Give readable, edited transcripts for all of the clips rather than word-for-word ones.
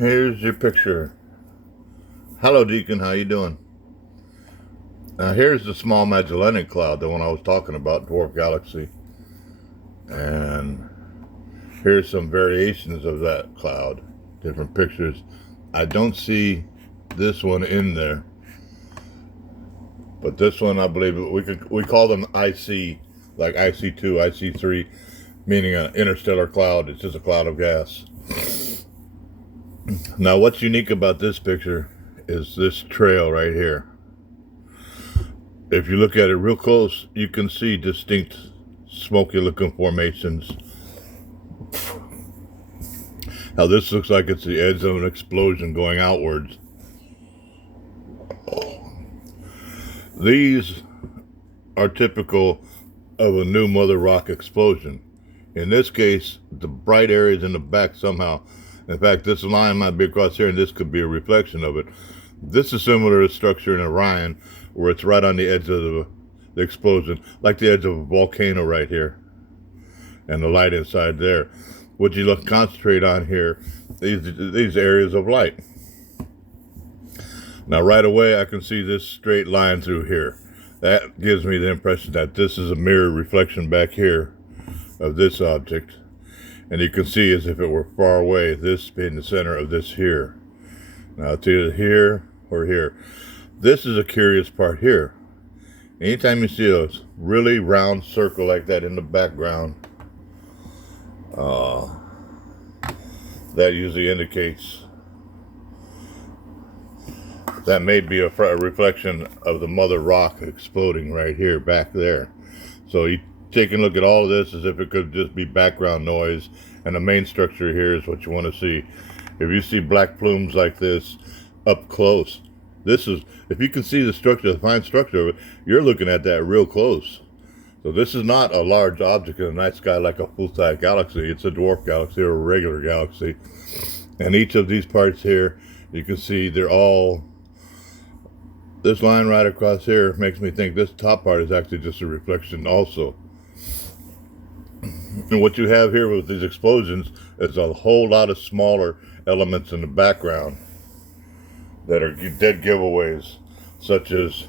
Here's your picture. Hello, Deacon. How you doing? Now, here's the small Magellanic Cloud, the one I was talking about, Dwarf Galaxy. And here's some variations of that cloud, different pictures. I don't see this one in there, but this one, I believe, we call them IC, like IC2, IC3, meaning an interstellar cloud. It's just a cloud of gas. Now, what's unique about this picture is this trail right here. If you look at it real close, you can see distinct smoky looking formations. Now this looks like it's the edge of an explosion going outwards. These are typical of a new mother rock explosion. In this case, the bright areas in the back somehow, in fact, this line might be across here and this could be a reflection of it. This is similar to structure in Orion, where it's right on the edge of the explosion, like the edge of a volcano right here, and the light inside there. What you concentrate on here, these areas of light. Now right away I can see this straight line through here. That gives me the impression that this is a mirror reflection back here of this object. And you can see as if it were far away, this being the center of this here. Now it's either here or here. This is a curious part here. Anytime you see a really round circle like that in the background, that usually indicates that may be a reflection of the mother rock exploding right here, back there. So you take a look at all of this as if it could just be background noise, and the main structure here is what you want to see. If you see black plumes like this up close, this is, if you can see the structure, the fine structure of it, you're looking at that real close. So this is not a large object in the night sky like a full-size galaxy. It's a dwarf galaxy or a regular galaxy. And each of these parts here, you can see they're all, this line right across here makes me think this top part is actually just a reflection also. And what you have here with these explosions is a whole lot of smaller elements in the background that are dead giveaways, such as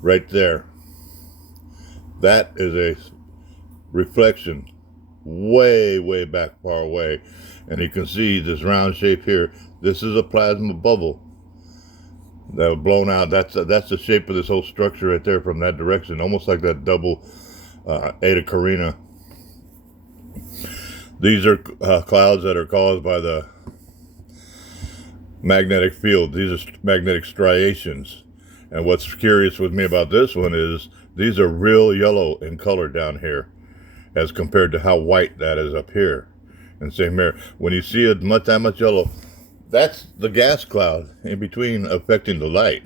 right there. That is a reflection way, way back far away. And you can see this round shape here. This is a plasma bubble that was blown out. That's the shape of this whole structure right there from that direction, almost like that double Eta Carina. These are clouds that are caused by the magnetic field. These are magnetic striations. And what's curious with me about this one is these are real yellow in color down here as compared to how white that is up here. And same here. When you see it that much yellow, that's the gas cloud in between affecting the light.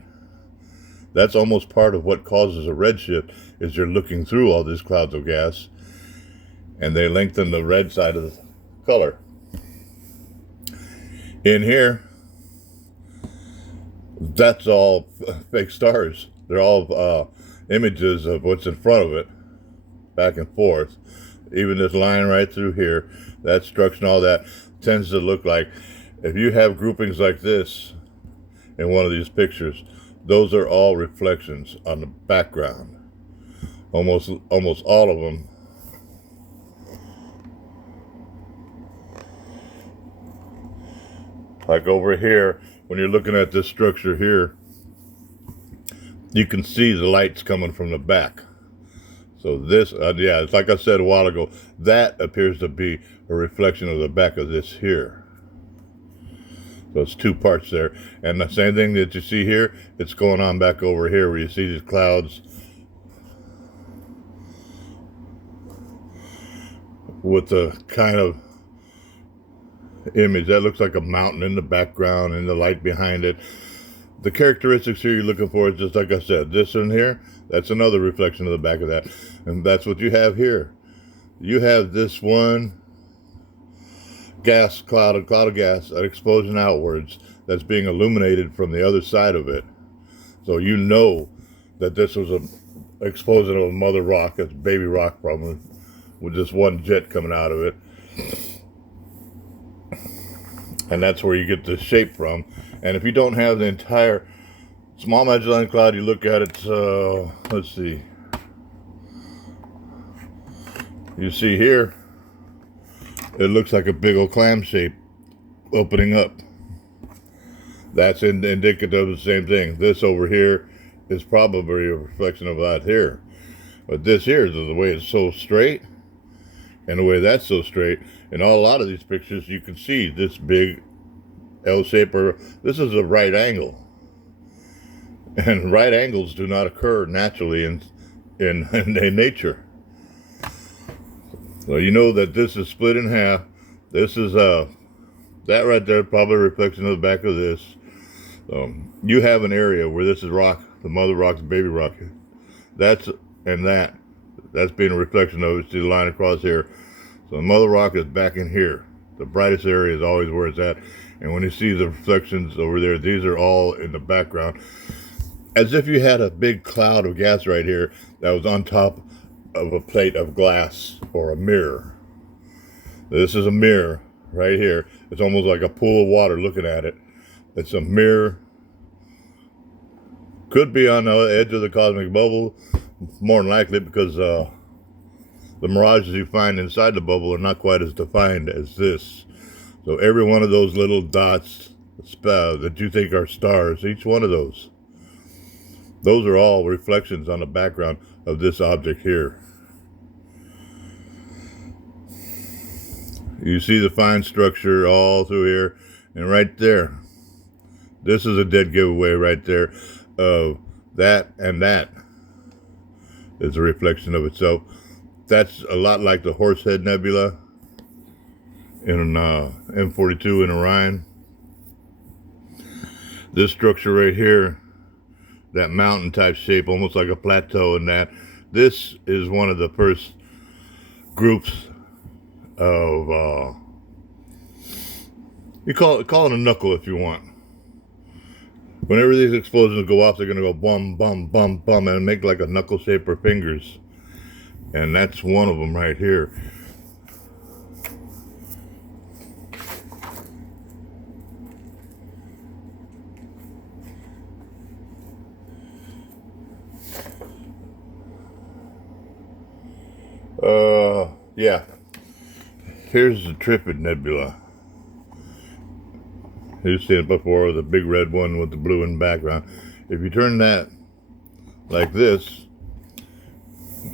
That's almost part of what causes a redshift, is you're looking through all these clouds of gas and they lengthen the red side of the color. In here, that's all fake stars. They're all images of what's in front of it, back and forth. Even this line right through here, that structure and all that tends to look like, if you have groupings like this in one of these pictures, those are all reflections on the background. Almost all of them. Like over here, when you're looking at this structure here, you can see the lights coming from the back. So this, yeah, it's like I said a while ago, that appears to be a reflection of the back of this here. So it's two parts there. And the same thing that you see here, it's going on back over here where you see these clouds with the kind of image that looks like a mountain in the background and the light behind it. The characteristics here you're looking for is just like I said, this in here, that's another reflection of the back of that. And that's what you have here. You have this one gas cloud of gas, an explosion outwards that's being illuminated from the other side of it. So you know that this was an explosion of a mother rock, it's baby rock probably, with just one jet coming out of it. And that's where you get the shape from. And if you don't have the entire small Magellan Cloud, you look at it, let's see. You see here, it looks like a big old clam shape opening up. That's indicative of the same thing. This over here is probably a reflection of that here. But this here is the way it's so straight, and the way that's so straight. In a lot of these pictures, you can see this big L shape, or this is a right angle. And right angles do not occur naturally in nature. So you know that this is split in half. This is that right there, probably a reflection of the back of this. You have an area where this is rock, the mother rock, the baby rock. That's being a reflection of it. See the line across here. So the mother rock is back in here. The brightest area is always where it's at. And when you see the reflections over there, these are all in the background. As if you had a big cloud of gas right here that was on top of a plate of glass or a mirror. This is a mirror right here. It's almost like a pool of water looking at it. It's a mirror. Could be on the edge of the cosmic bubble, more than likely, because the mirages you find inside the bubble are not quite as defined as this. So every one of those little dots that you think are stars, each one of those are all reflections on the background of this object here. You see the fine structure all through here, and right there, this is a dead giveaway right there of that, and that is a reflection of itself. That's a lot like the Horsehead Nebula in M42 in Orion. This structure right here, that mountain type shape, almost like a plateau, and that this is one of the first groups of you call it a knuckle if you want. Whenever these explosions go off, they're going to go bum, bum, bum, bum, and make like a knuckle shape or fingers. And that's one of them right here. Yeah. Here's the Trifid Nebula. You've seen it before, the big red one with the blue in the background. If you turn that like this,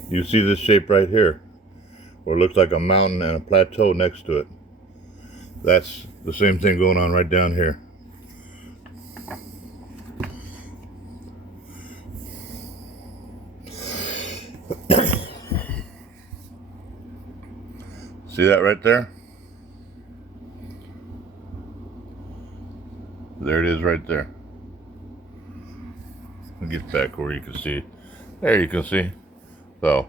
you see this shape right here, where it looks like a mountain and a plateau next to it. That's the same thing going on right down here. See that right there? There it is right there. I'll get back where you can see. There you can see. So,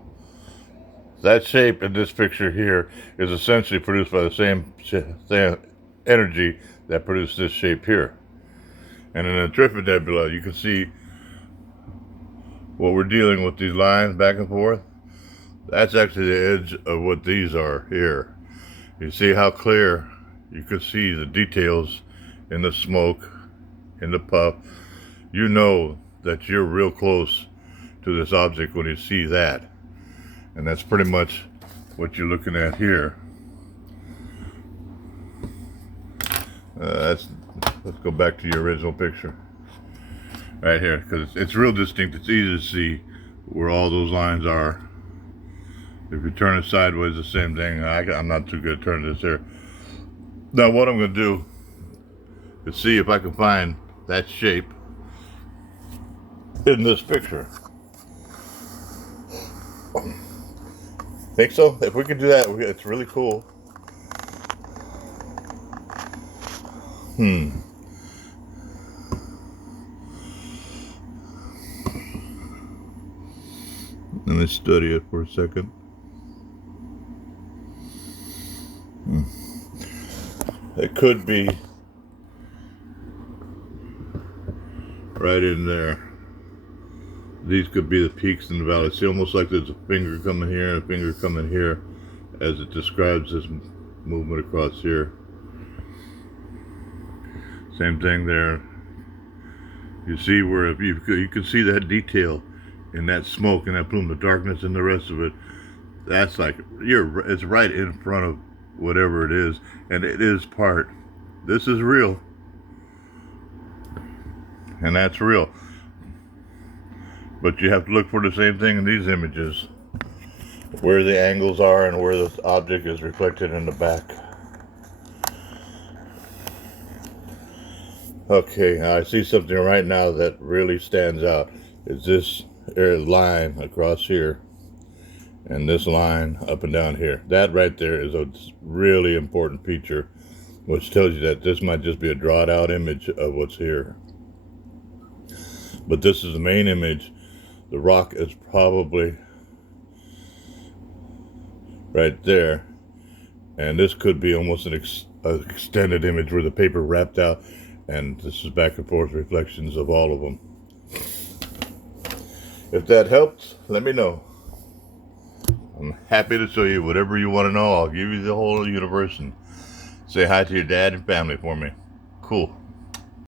that shape in this picture here is essentially produced by the same energy that produced this shape here. And in the Trifid Nebula, you can see what we're dealing with, these lines back and forth. That's actually the edge of what these are here. You see how clear you can see the details in the smoke, in the puff. You know that you're real close to this object when you see that. And that's pretty much what you're looking at here. Let's go back to your original picture. Right here, because it's real distinct. It's easy to see where all those lines are. If you turn it sideways, the same thing. I'm not too good at turning this here. Now what I'm going to do is see if I can find that shape in this picture. Think so? If we can do that, it's really cool. Let me study it for a second. It could be right in there. These could be the peaks in the valley. See, almost like there's a finger coming here and a finger coming here as it describes this movement across here. Same thing there. You see where if you can see that detail in that smoke and that plume, the darkness and the rest of it. That's like it's right in front of whatever it is, and it is part. This is real, and that's real. But you have to look for the same thing in these images, where the angles are and where the object is reflected in the back. Okay, I see something right now that really stands out. Is this line across here and this line up and down here. That right there is a really important feature, which tells you that this might just be a drawn out image of what's here. But this is the main image. The rock is probably right there, and this could be almost an extended image where the paper wrapped out, and this is back and forth reflections of all of them. If that helps, let me know. I'm happy to show you whatever you want to know. I'll give you the whole universe, and say hi to your dad and family for me. Cool.